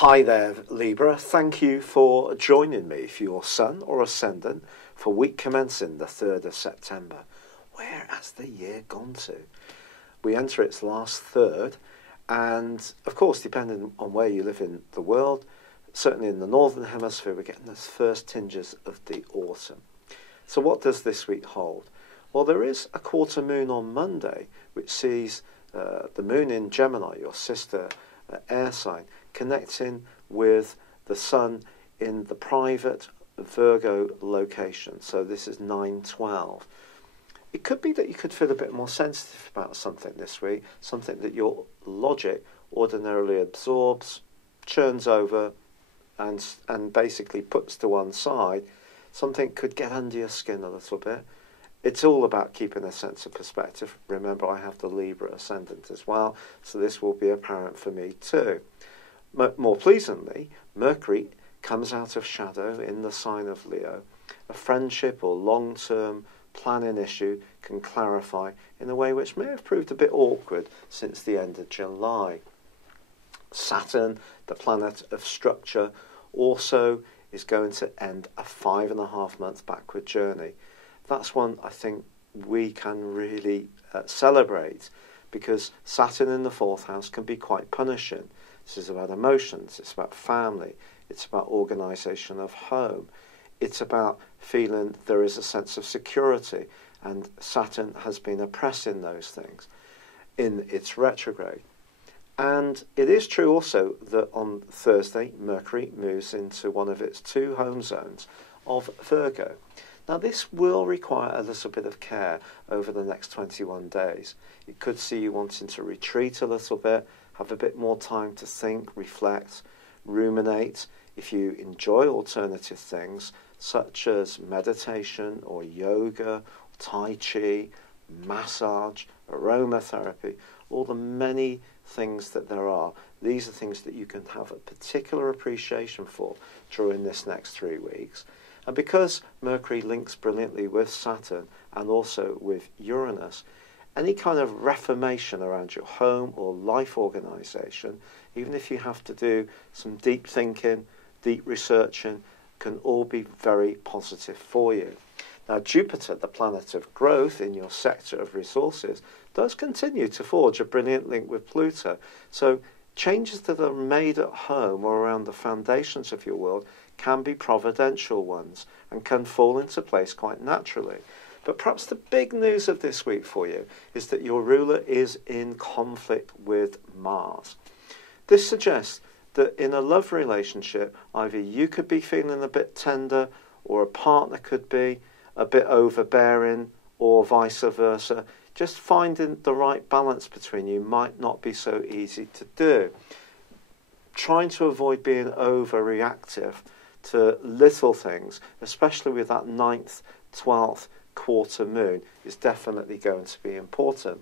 Hi there, Libra. Thank you for joining me for your Sun or Ascendant for week commencing the 3rd of September. Where has the year gone to? We enter its last third, and of course, depending on where you live in the world, certainly in the Northern Hemisphere, we're getting those first tinges of the autumn. So what does this week hold? Well, there is a quarter moon on Monday, which sees the moon in Gemini, your sister air sign, connecting with the Sun in the private Virgo location. So this is 9/12. It could be that you could feel a bit more sensitive about something this week, something that your logic ordinarily absorbs, churns over, and basically puts to one side. Something could get under your skin a little bit. It's all about keeping a sense of perspective. Remember, I have the Libra ascendant as well, so this will be apparent for me too. More pleasantly, Mercury comes out of shadow in the sign of Leo. A friendship or long-term planning issue can clarify in a way which may have proved a bit awkward since the end of July. Saturn, the planet of structure, also is going to end a 5.5-month backward journey. That's one I think we can really celebrate, because Saturn in the 4th house can be quite punishing. This is about emotions, it's about family, it's about organisation of home, it's about feeling there is a sense of security, and Saturn has been oppressing those things in its retrograde. And it is true also that on Thursday, Mercury moves into one of its 2 home zones of Virgo. Now, this will require a little bit of care over the next 21 days. It could see you wanting to retreat a little bit, have a bit more time to think, reflect, ruminate. If you enjoy alternative things such as meditation or yoga, tai chi, massage, aromatherapy, all the many things that there are, these are things that you can have a particular appreciation for during this next 3 weeks. And because Mercury links brilliantly with Saturn and also with Uranus, any kind of reformation around your home or life organisation, even if you have to do some deep thinking, deep researching, can all be very positive for you. Now, Jupiter, the planet of growth in your sector of resources, does continue to forge a brilliant link with Pluto. So changes that are made at home or around the foundations of your world can be providential ones and can fall into place quite naturally. But perhaps the big news of this week for you is that your ruler is in conflict with Mars. This suggests that in a love relationship, either you could be feeling a bit tender, or a partner could be a bit overbearing, or vice versa. Just finding the right balance between you might not be so easy to do. Trying to avoid being overreactive to little things, especially with that 9th, 12th quarter moon, is definitely going to be important.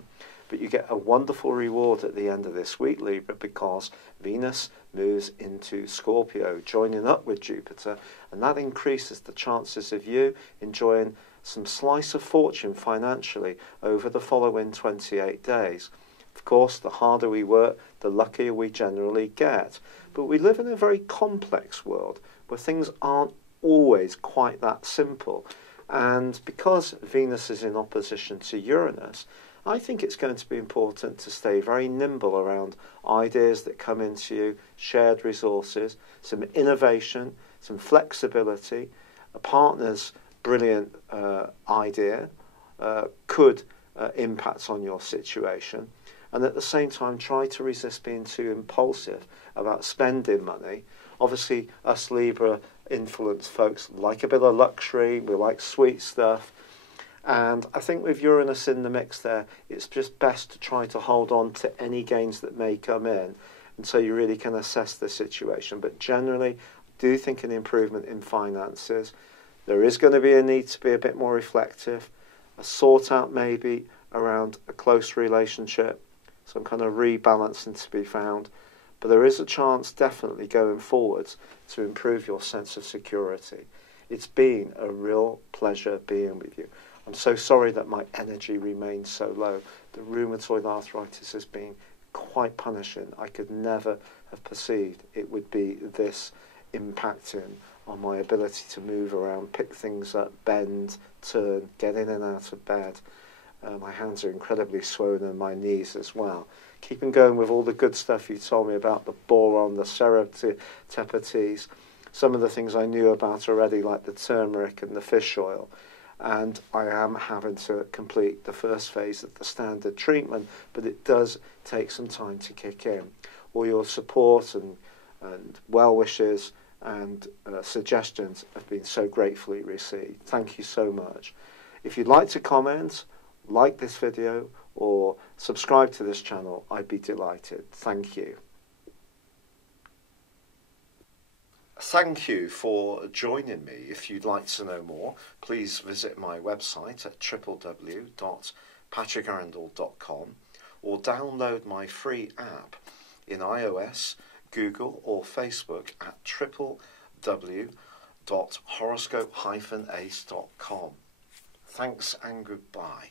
But you get a wonderful reward at the end of this week, Libra, because Venus moves into Scorpio, joining up with Jupiter, and that increases the chances of you enjoying some slice of fortune financially over the following 28 days. Of course, the harder we work, the luckier we generally get. But we live in a very complex world where things aren't always quite that simple. And because Venus is in opposition to Uranus, I think it's going to be important to stay very nimble around ideas that come into you, shared resources, some innovation, some flexibility. A partner's brilliant idea could impact on your situation. And at the same time, try to resist being too impulsive about spending money. Obviously, us Libra influence folks like a bit of luxury, we like sweet stuff. And I think with Uranus in the mix there, it's just best to try to hold on to any gains that may come in, and so you really can assess the situation. But generally, I do think an improvement in finances. There is going to be a need to be a bit more reflective, a sort out maybe around a close relationship, some kind of rebalancing to be found. But there is a chance definitely going forwards to improve your sense of security. It's been a real pleasure being with you. I'm so sorry that my energy remains so low. The rheumatoid arthritis has been quite punishing. I could never have perceived it would be this impacting on my ability to move around, pick things up, bend, turn, get in and out of bed. My hands are incredibly swollen and my knees as well. Keeping going with all the good stuff you told me about the boron, the serotepetes, some of the things I knew about already, like the turmeric and the fish oil. And I am having to complete the first phase of the standard treatment, but it does take some time to kick in. All your support and well wishes and suggestions have been so gratefully received. Thank you so much. If you'd like to comment, like this video, or subscribe to this channel, I'd be delighted. Thank you. Thank you for joining me. If you'd like to know more, please visit my website at www.patrickarundell.com or download my free app in iOS, Google or Facebook at www.horoscope-ace.com. Thanks and goodbye.